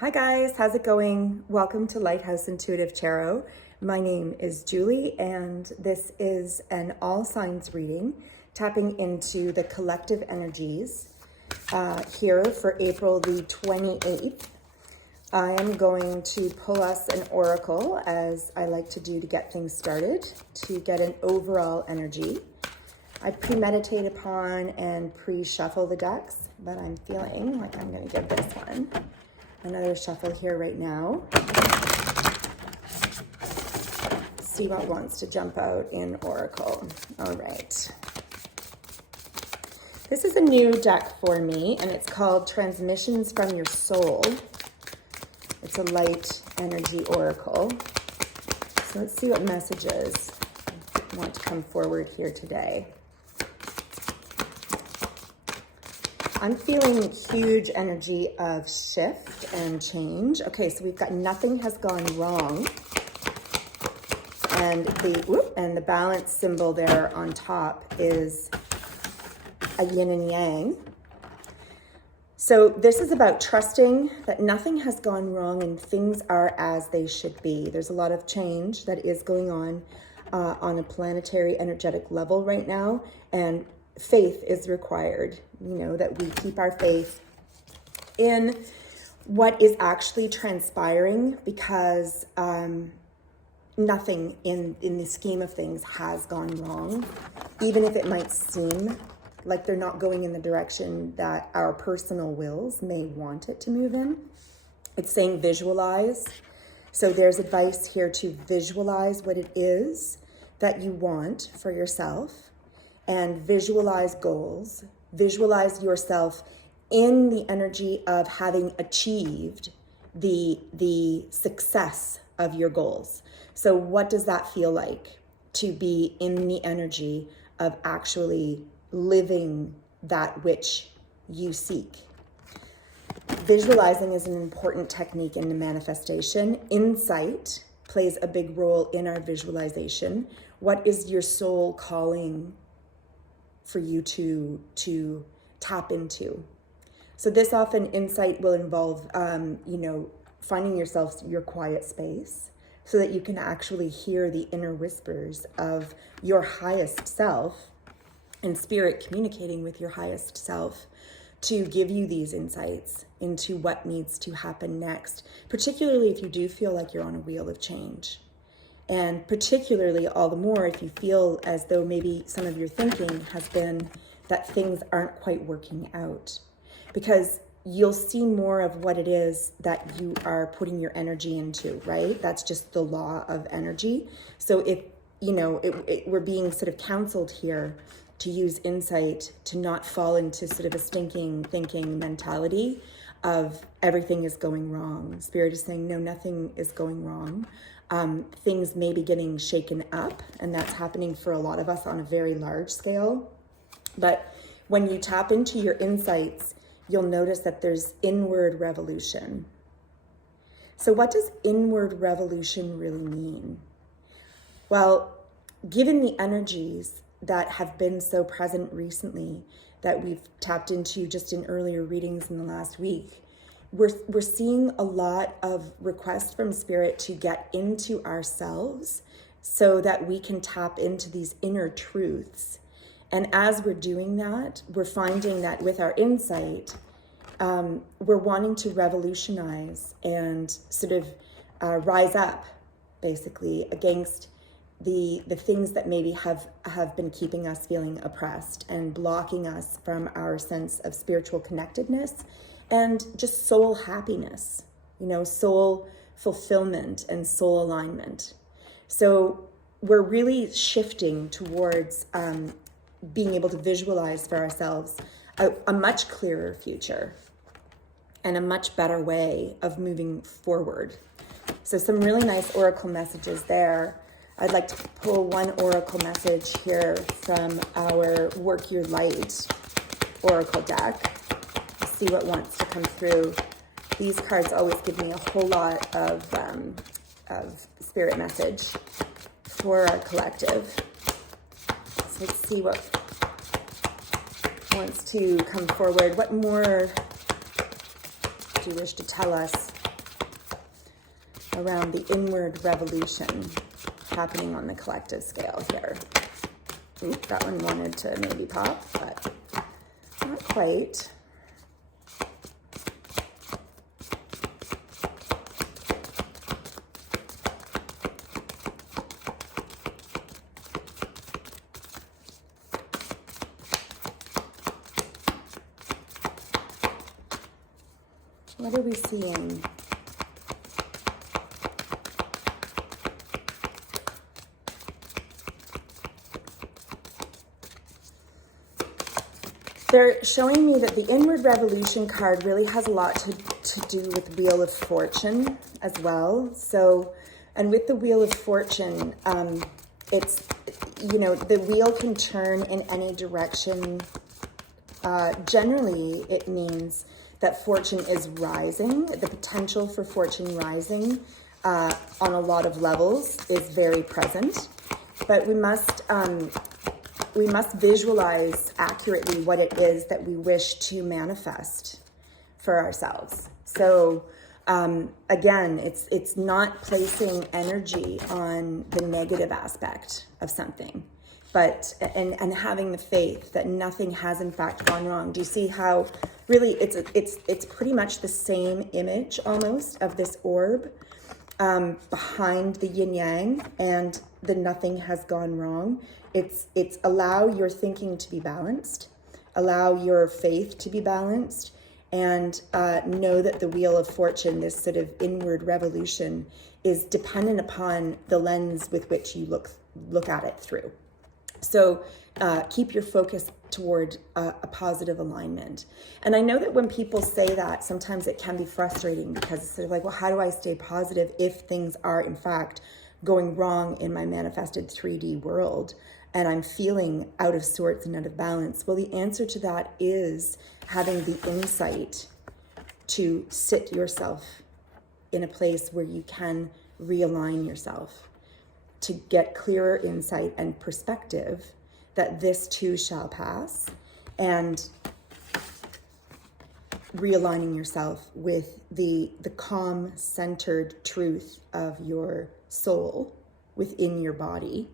Hi guys, how's it going? Welcome to Lighthouse Intuitive Tarot. My name is Julie and this is an all signs reading tapping into the collective energies here for April the 28th. I am going to pull us an oracle, as I like to do to get things started, to get an overall energy. I premeditate upon and pre-shuffle the decks, but I'm feeling like I'm going to give this one another shuffle here right now. See what wants to jump out in Oracle. All right. This is a new deck for me, and it's called Transmissions from Your Soul. It's a light energy oracle. So let's see what messages want to come forward here today. I'm feeling huge energy of shift and change. Okay, so we've got nothing has gone wrong. And the balance symbol there on top is a yin and yang. So this is about trusting that nothing has gone wrong and things are as they should be. There's a lot of change that is going on a planetary energetic level right now, and faith is required, that we keep our faith in what is actually transpiring, because nothing in the scheme of things has gone wrong, even if it might seem like they're not going in the direction that our personal wills may want it to move in. It's saying visualize. So there's advice here to visualize what it is that you want for yourself, and visualize goals. Visualize yourself in the energy of having achieved the success of your goals. So what does that feel like to be in the energy of actually living that which you seek? Visualizing is an important technique in the manifestation. Insight plays a big role in our visualization. What is your soul calling for you to tap into? So this often insight will involve, finding yourself your quiet space so that you can actually hear the inner whispers of your highest self and spirit communicating with your highest self to give you these insights into what needs to happen next, particularly if you do feel like you're on a wheel of change. And particularly all the more if you feel as though maybe some of your thinking has been that things aren't quite working out, because you'll see more of what it is that you are putting your energy into, right? That's just the law of energy. So if, we're being sort of counseled here to use insight, to not fall into sort of a stinking thinking mentality of everything is going wrong. Spirit is saying, no, nothing is going wrong. Things may be getting shaken up, and that's happening for a lot of us on a very large scale. But when you tap into your insights, you'll notice that there's inward revolution. So what does inward revolution really mean? Well, given the energies that have been so present recently that we've tapped into just in earlier readings in the last week, we're seeing a lot of requests from Spirit to get into ourselves so that we can tap into these inner truths. And as we're doing that, we're finding that with our insight, we're wanting to revolutionize and sort of rise up, basically, against the things that maybe have been keeping us feeling oppressed and blocking us from our sense of spiritual connectedness and just soul happiness, soul fulfillment and soul alignment. So we're really shifting towards being able to visualize for ourselves a much clearer future and a much better way of moving forward. So some really nice oracle messages there. I'd like to pull one oracle message here from our Work Your Light oracle deck. See what wants to come through. These cards always give me a whole lot of spirit message for our collective. So let's see what wants to come forward. What more you wish to tell us around the inward revolution happening on the collective scale here. Oop, that one wanted to maybe pop, but not quite. What are we seeing? They're showing me that the inward revolution card really has a lot to do with Wheel of Fortune as well. So, and with the Wheel of Fortune, it's, you know, the wheel can turn in any direction. Generally, it means that fortune is rising. The potential for fortune rising on a lot of levels is very present. But we must visualize accurately what it is that we wish to manifest for ourselves. So again, it's not placing energy on the negative aspect of something, but and having the faith that nothing has in fact gone wrong. Do you see how really it's pretty much the same image almost of this orb behind the yin yang and the nothing has gone wrong. It's allow your thinking to be balanced, allow your faith to be balanced, and know that the Wheel of Fortune, this sort of inward revolution, is dependent upon the lens with which you look at it through. So keep your focus toward a positive alignment. And I know that when people say that, sometimes it can be frustrating because it's sort of like, well, how do I stay positive if things are in fact going wrong in my manifested 3D world and I'm feeling out of sorts and out of balance? Well, the answer to that is having the insight to sit yourself in a place where you can realign yourself, to get clearer insight and perspective that this too shall pass, and realigning yourself with the calm, centered truth of your soul within your body,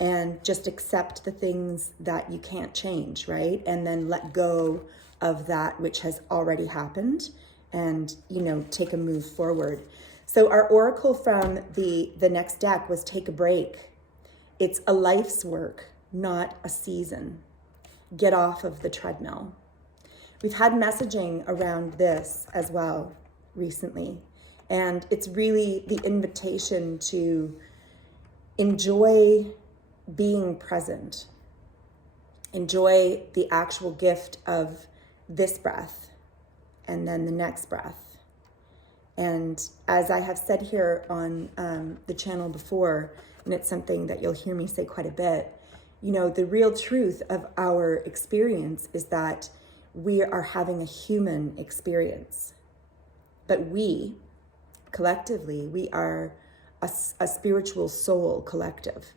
and just accept the things that you can't change, right? And then let go of that which has already happened and, you know, take a move forward. So our oracle from the next deck was take a break. It's a life's work, not a season. Get off of the treadmill. We've had messaging around this as well recently. And it's really the invitation to enjoy being present. Enjoy the actual gift of this breath and then the next breath. And as I have said here on the channel before, and it's something that you'll hear me say quite a bit, you know, the real truth of our experience is that we are having a human experience. But we, collectively, we are a spiritual soul collective.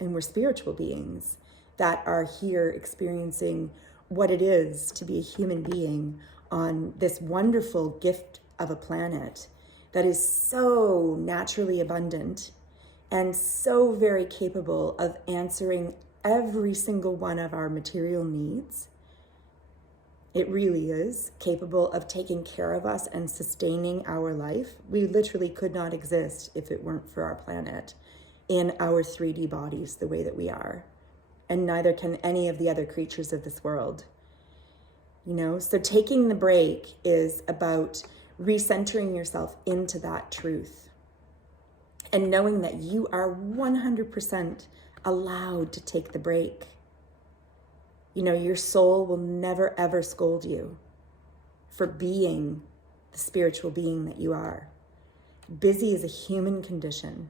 And we're spiritual beings that are here experiencing what it is to be a human being on this wonderful gift of a planet that is so naturally abundant and so very capable of answering every single one of our material needs. It really is capable of taking care of us and sustaining our life. We literally could not exist if it weren't for our planet in our 3D bodies the way that we are. And neither can any of the other creatures of this world. You know, so taking the break is about recentering yourself into that truth and knowing that you are 100% allowed to take the break. You know, your soul will never ever scold you for being the spiritual being that you are. Busy is a human condition.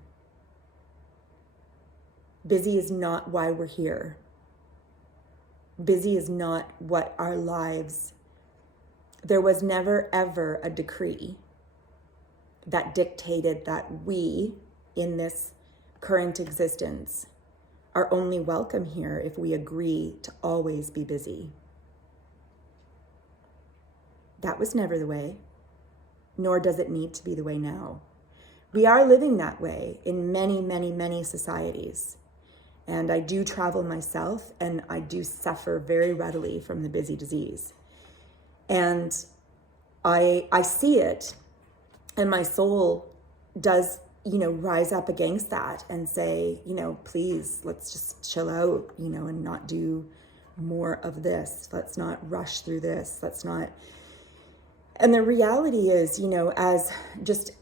Busy is not why we're here. Busy is not what our lives. There was never ever a decree that dictated that we, in this current existence, are only welcome here if we agree to always be busy. That was never the way. nor does it need to be the way now. We are living that way in many, many, many societies. And I do travel myself, and I do suffer very readily from the busy disease. And I see it, and my soul does, rise up against that and say, please, let's just chill out, and not do more of this. Let's not rush through this. Let's not. And the reality is, as just,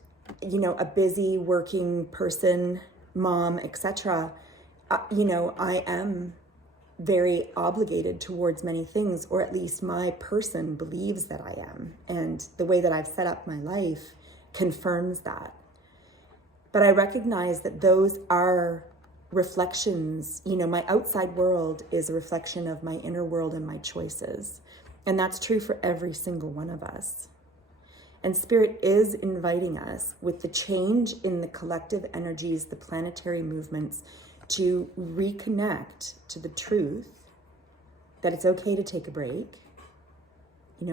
a busy working person, mom, etc., I am very obligated towards many things, or at least my person believes that I am. And the way that I've set up my life confirms that. But I recognize that those are reflections. My outside world is a reflection of my inner world and my choices. And that's true for every single one of us. And Spirit is inviting us with the change in the collective energies, the planetary movements, to reconnect to the truth that it's okay to take a break.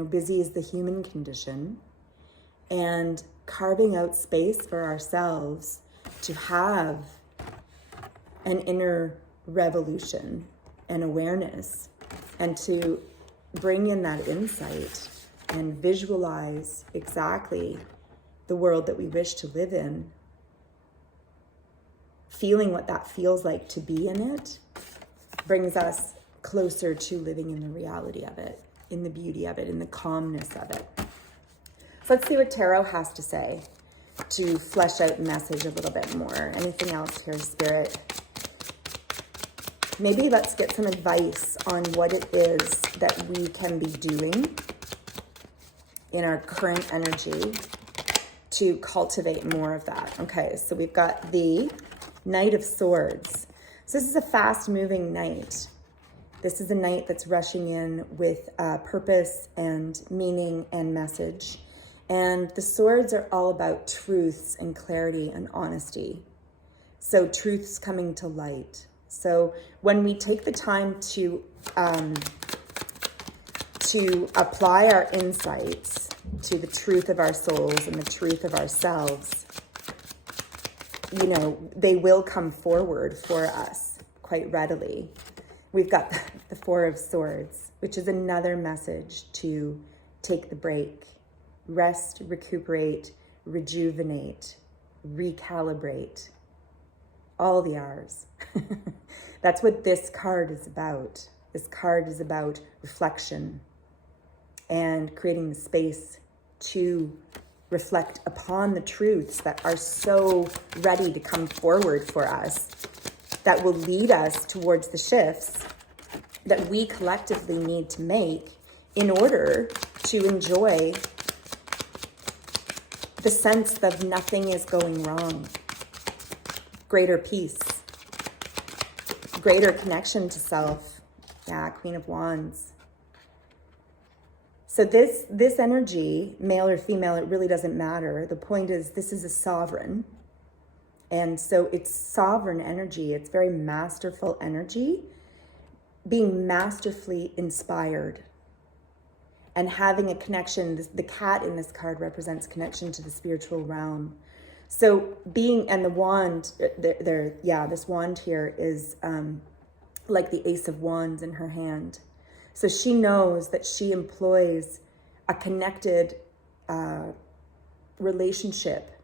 Busy is the human condition. And carving out space for ourselves to have an inner revolution and awareness, and to bring in that insight and visualize exactly the world that we wish to live in, feeling what that feels like to be in it, brings us closer to living in the reality of it, in the beauty of it, in the calmness of it. So let's see what Tarot has to say to flesh out the message a little bit more. Anything else here, Spirit? Maybe let's get some advice on what it is that we can be doing in our current energy to cultivate more of that. Okay, so we've got the Knight of Swords. So this is a fast-moving knight. This is a knight that's rushing in with purpose and meaning and message. And the swords are all about truths and clarity and honesty. So truths coming to light. So when we take the time to apply our insights to the truth of our souls and the truth of ourselves, they will come forward for us quite readily. We've got the Four of Swords, which is another message to take the break, rest, recuperate, rejuvenate, recalibrate. All the R's. That's what this card is about. This card is about reflection and creating the space to reflect upon the truths that are so ready to come forward for us, that will lead us towards the shifts that we collectively need to make in order to enjoy the sense of nothing is going wrong. Greater peace, greater connection to self. Yeah, Queen of Wands. So this energy, male or female, it really doesn't matter. The point is, this is a sovereign. And so it's sovereign energy. It's very masterful energy, being masterfully inspired and having a connection. The cat in this card represents connection to the spiritual realm. So and the wand, this wand here is like the Ace of Wands in her hand. So she knows that she employs a connected relationship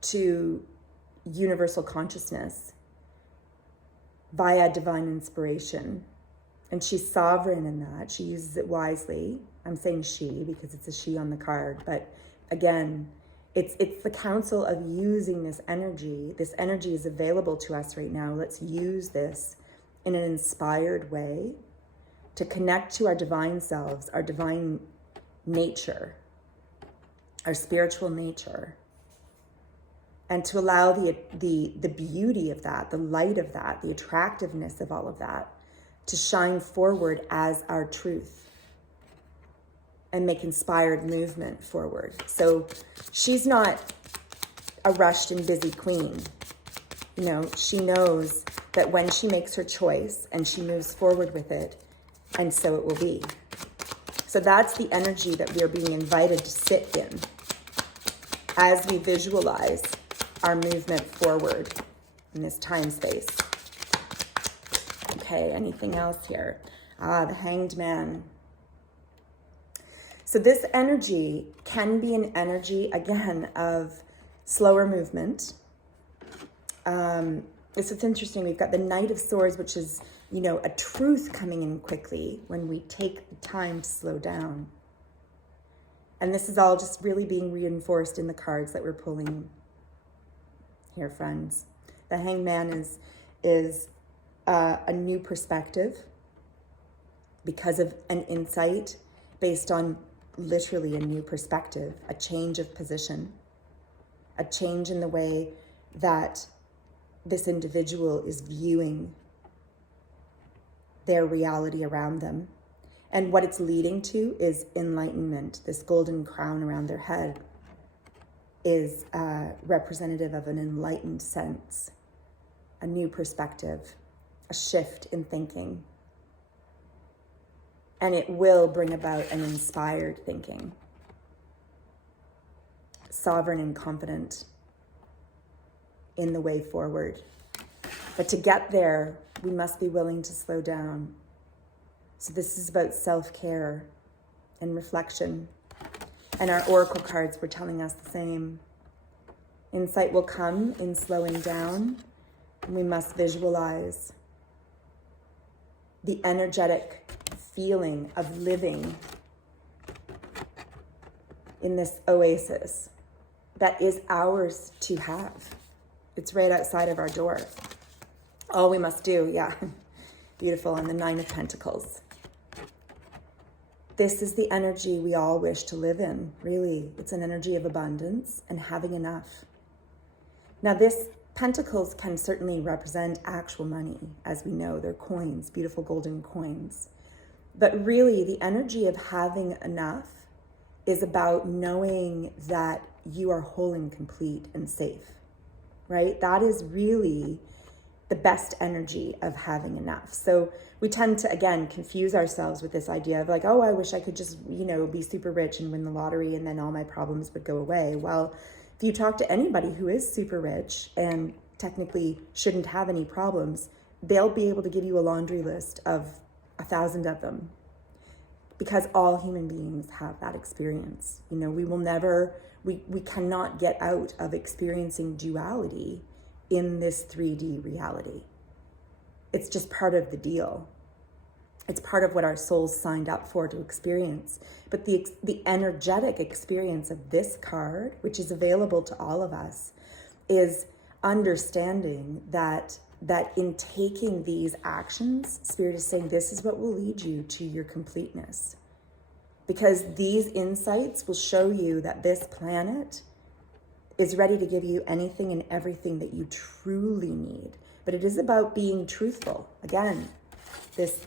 to universal consciousness via divine inspiration. And she's sovereign in that. She uses it wisely. I'm saying she because it's a she on the card. But again, it's the counsel of using this energy. This energy is available to us right now. Let's use this in an inspired way to connect to our divine selves, our divine nature, our spiritual nature, and to allow the beauty of that, the light of that, the attractiveness of all of that to shine forward as our truth and make inspired movement forward. So she's not a rushed and busy queen. She knows that when she makes her choice and she moves forward with it, and so it will be. So that's the energy that we are being invited to sit in. as we visualize our movement forward in this time space. Okay, anything else here? The Hanged Man. So this energy can be an energy, again, of slower movement. It's interesting. We've got the Knight of Swords, which is, a truth coming in quickly when we take the time to slow down. And this is all just really being reinforced in the cards that we're pulling here, friends. The Hanged Man is a new perspective because of an insight based on literally a new perspective, a change of position, a change in the way that this individual is viewing their reality around them. And what it's leading to is enlightenment. This golden crown around their head is representative of an enlightened sense, a new perspective, a shift in thinking. And it will bring about an inspired thinking, sovereign and confident in the way forward. But to get there, we must be willing to slow down. So this is about self-care and reflection. And our oracle cards were telling us the same. Insight will come in slowing down, and we must visualize the energetic feeling of living in this oasis that is ours to have. It's right outside of our door. All we must do, yeah, beautiful, and the Nine of Pentacles. This is the energy we all wish to live in, really. It's an energy of abundance and having enough. Now this Pentacles can certainly represent actual money. As we know, they're coins, beautiful golden coins. But really, the energy of having enough is about knowing that you are whole and complete and safe, right? That is really the best energy of having enough. So we tend to, again, confuse ourselves with this idea of like, oh, I wish I could just, be super rich and win the lottery and then all my problems would go away. Well, if you talk to anybody who is super rich and technically shouldn't have any problems, they'll be able to give you a laundry list of 1,000 of them, because all human beings have that experience. We will never, we cannot get out of experiencing duality in this 3D reality. It's just part of the deal. It's part of what our souls signed up for to experience. But the energetic experience of this card, which is available to all of us, is understanding that in taking these actions, Spirit is saying this is what will lead you to your completeness. Because these insights will show you that this planet is ready to give you anything and everything that you truly need. But it is about being truthful. Again, this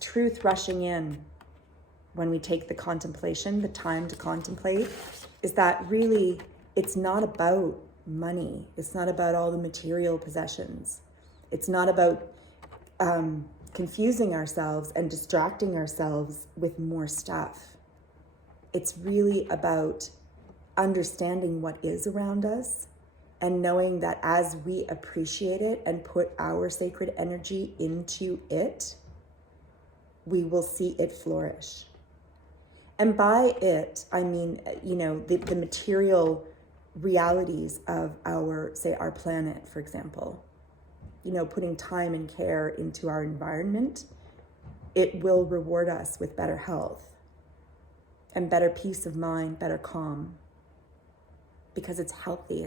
truth rushing in when we take the contemplation, the time to contemplate, is that really it's not about money. It's not about all the material possessions. It's not about confusing ourselves and distracting ourselves with more stuff. It's really about understanding what is around us and knowing that as we appreciate it and put our sacred energy into it, we will see it flourish. And by it, I mean, the material realities of our planet, for example. Putting time and care into our environment, it will reward us with better health and better peace of mind, better calm, because it's healthy.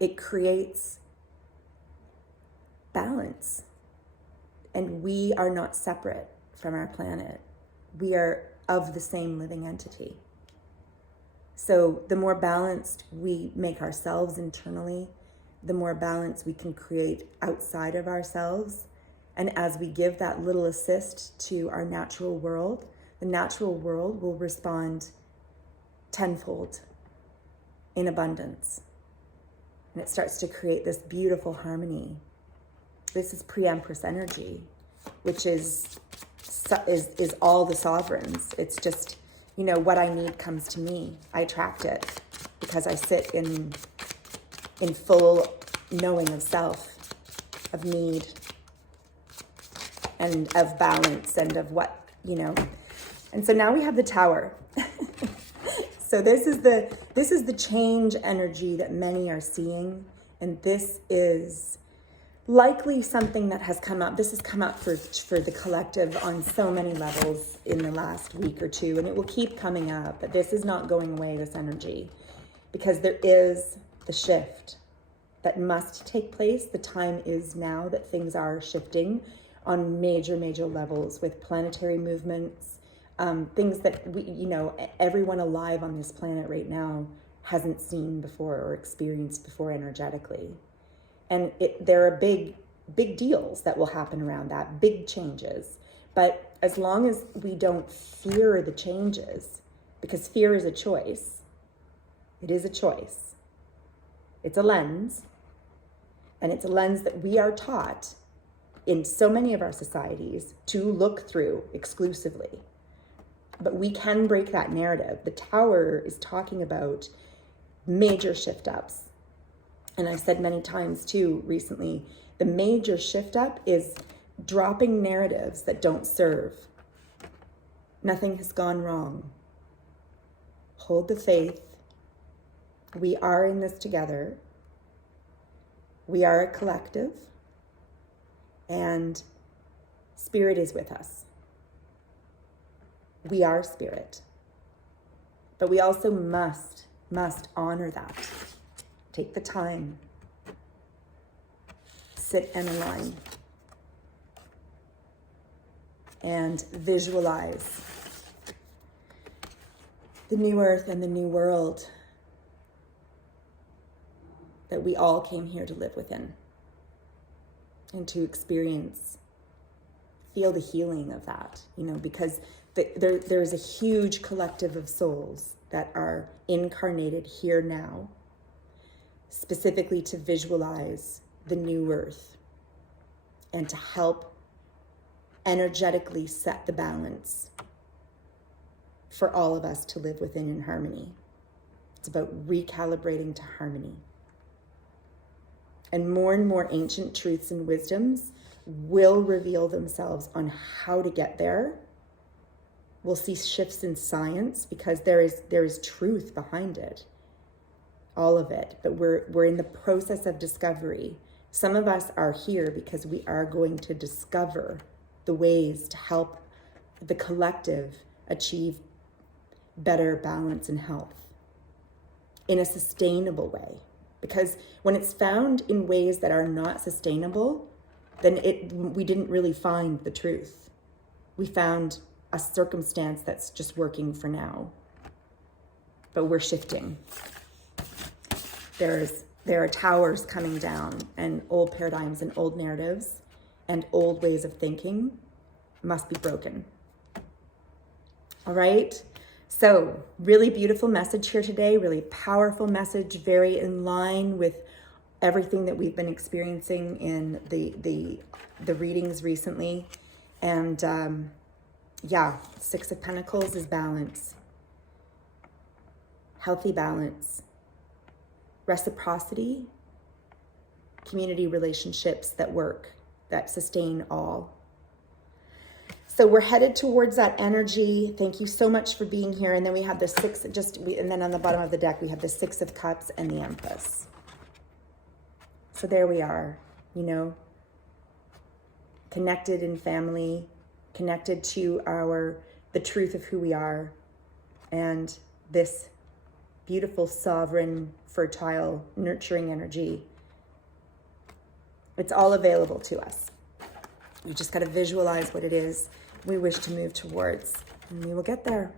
It creates balance. And we are not separate from our planet. We are of the same living entity. So the more balanced we make ourselves internally, the more balance we can create outside of ourselves. And as we give that little assist to our natural world, the natural world will respond tenfold in abundance. And it starts to create this beautiful harmony. This is pre-Empress energy, which is all the sovereigns. It's just You know, what I need comes to me. I attract it because I sit in full knowing of self, of need, and of balance, and of what, you know. And so now we have the Tower. So this is the change energy that many are seeing, and this is likely something that has come up. This has come up for the collective on so many levels in the last week or two, and it will keep coming up. But this is not going away, this energy, because there is the shift that must take place. The time is now that things are shifting on major levels with planetary movements. Things that we, you know, everyone alive on this planet right now hasn't seen before or experienced before energetically. And there are big deals that will happen around that, big changes. But as long as we don't fear the changes, because fear is a choice, it is a choice. It's a lens, and it's a lens that we are taught in so many of our societies to look through exclusively. But we can break that narrative. The Tower is talking about major shift ups. And I've said many times too recently, the major shift up is dropping narratives that don't serve. Nothing has gone wrong. Hold the faith. We are in this together. We are a collective. And Spirit is with us. We are Spirit. But we also must honor that. Take the time. Sit and align. And visualize the new earth and the new world that we all came here to live within and to experience. Feel the healing of that, you know, because there's a huge collective of souls that are incarnated here now, specifically to visualize the new earth and to help energetically set the balance for all of us to live within in harmony. It's about recalibrating to harmony. And more ancient truths and wisdoms will reveal themselves on how to get there. We'll see shifts in science because there is truth behind it, all of it. But we're in the process of discovery. Some of us are here because we are going to discover the ways to help the collective achieve better balance and health in a sustainable way. Because when it's found in ways that are not sustainable, then we didn't really find the truth. We found a circumstance that's just working for now. But we're shifting. There are towers coming down, and old paradigms and old narratives and old ways of thinking must be broken. All right? So, really beautiful message here today, really powerful message, very in line with everything that we've been experiencing in the readings recently. And Six of Pentacles is balance, healthy balance, reciprocity, community relationships that work, that sustain all. So we're headed towards that energy. Thank you so much for being here. And then we have the and then on the bottom of the deck, we have the Six of Cups and the Empress. So there we are, you know, connected in family, connected to the truth of who we are, and this beautiful, sovereign, fertile, nurturing energy. It's all available to us. We just got to visualize what it is we wish to move towards, and we will get there.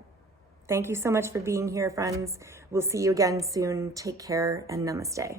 Thank you so much for being here, friends. We'll see you again soon. Take care, and namaste.